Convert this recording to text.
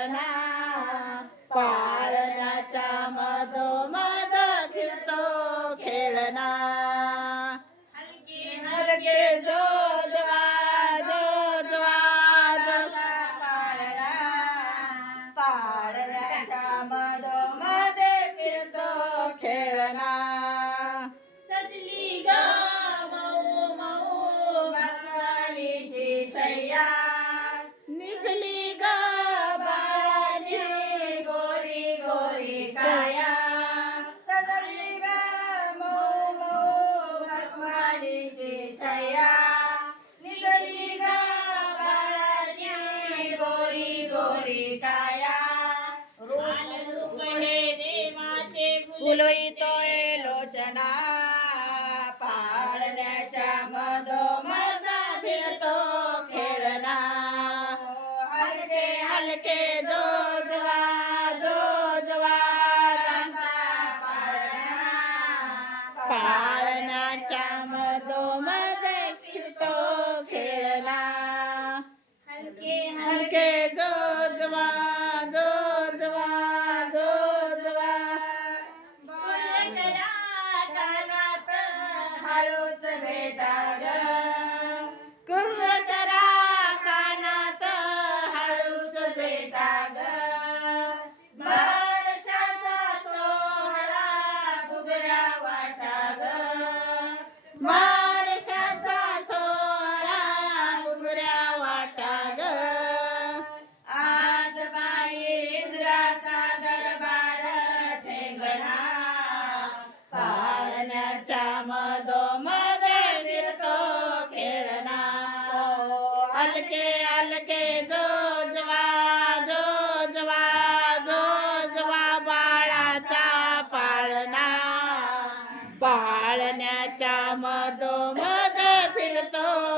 खेळणा पाळण्याच्या मधोमध फिरतो खेळणा हलके जो जवा जो जवा जो पाळणा पाळण्याच्या मधोमध फिरतो खेळणा सजली ग मऊ मऊ बाळाची शय्या निजली ग बाळाची गोरी गोरी काया सजली ग मऊ मऊ भगवानीची छया निजली ग बाळाची गोरी गोरी काया लुकणे देवाचे फुलवितोय लोचना पाळण्याच्या मधोमध फिरतो खेळणा हलके हलके जो जवा पाळणा पाळण्याच्या मधोमध फिरतो खेळणा हलके हलके जो जवा गोड करा कानात हळूच भेटा ग कुर्र करा कानात हळूच भेटा ग बारशाचा सोहळा बुगरा वाटा ग बारशाचा सोहळा बुगऱ्या वाटा ग आज बाई इंद्राचा दरबार ठेंगणा पाळण्याच्या मधोमध फिरतो खेळणा हलके हलके जो जवा बाळाचा पाळणा पाळण्याच्या मधोमध फिरतो